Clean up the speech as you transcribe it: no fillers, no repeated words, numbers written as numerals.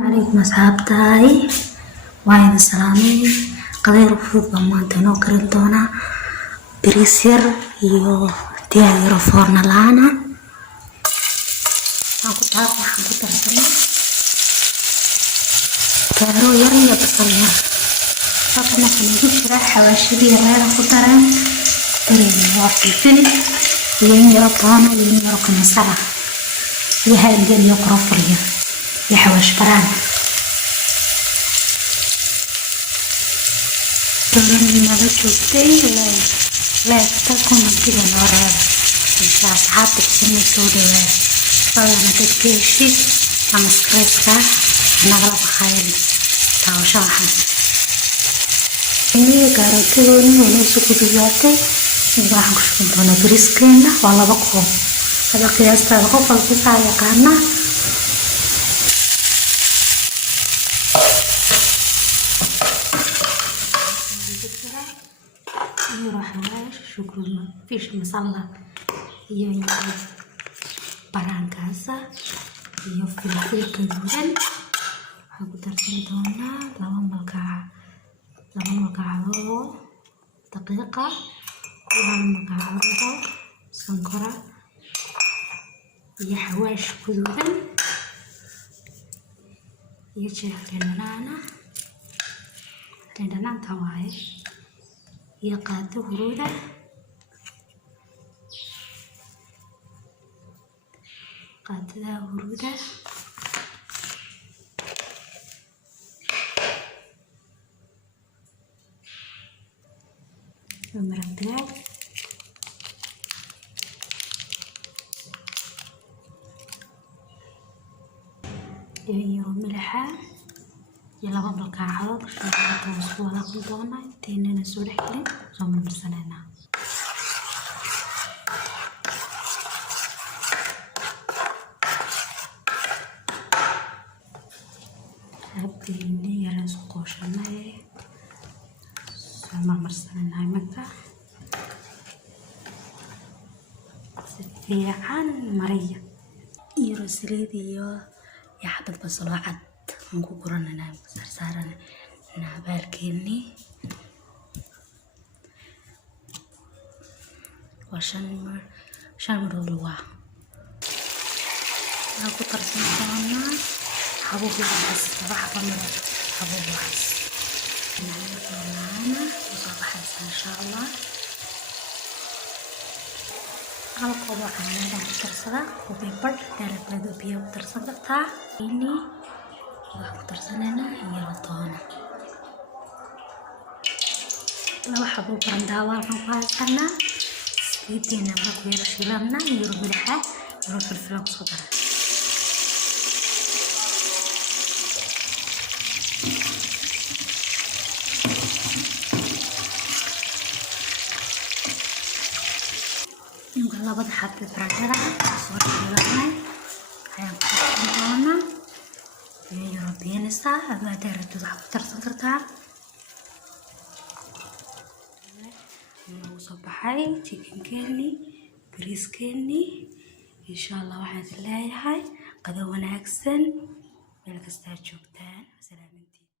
عليكم أصحابتي وايد سلامي قدير فوق ما تنو كرنتونا بريسير يو تيارو فورنا لانا aku tahu aku tersana karo yang ya pesannya aku masih nunggu kira hawashi di rel aku taran terima waktu ini yang ya pano yang ya kena salah ya hanya ya krofer ya hawashi peran turun mana cuti le takut nanti dan orang bisa hati sini sudah kalau nanti kesi sama stres kah nagala pakai tahu syahan ini garut ini suku biasa nggak harus untuk beriskin lah walau aku ada kias tahu kalau saya karena ini rahmat syukur fish masalah yang parangkasa iyo filfil kemudian aku tersentuhnya lama melkalo daqiqa lama melkalo sankora iyo xawaash guduudan iyo jeex dhanaanta waaye iyo qaado huruuda qaadada huruuda maraq digaag iyo milxa iyo laba malgacdood shaqada isku walaaqi doona intaynana soo dhex gelin soo marsanayna ini yaran suqooshanay sama marsanay marka si fiican mariya iyo saliid iyo xabad basal cad aan ku guranayna saarana naabalkeeni washan marwa aku tersentuhnya أبو بحس صراحة مرة أبو بحس معنا وصباح إن شاء الله على قبض أنا دار ترسلة وبيبر دار بدو بيو ترسلة تاع ini وأخو ترسلنا هي لطانة لو حبوا برنداوة نقاسنا سكيتنا بقى يرشلنا يروح لحا يروح في الفلوق صدرة labada xabbi barajada soo dhigay ayaan ku doona iyo beenista aad darto wax ku tarsan kartaa soo baxay chicken-keeni bariiskeeni insha Allah waxaan leeyahay qado wanaagsan meel kasta joogto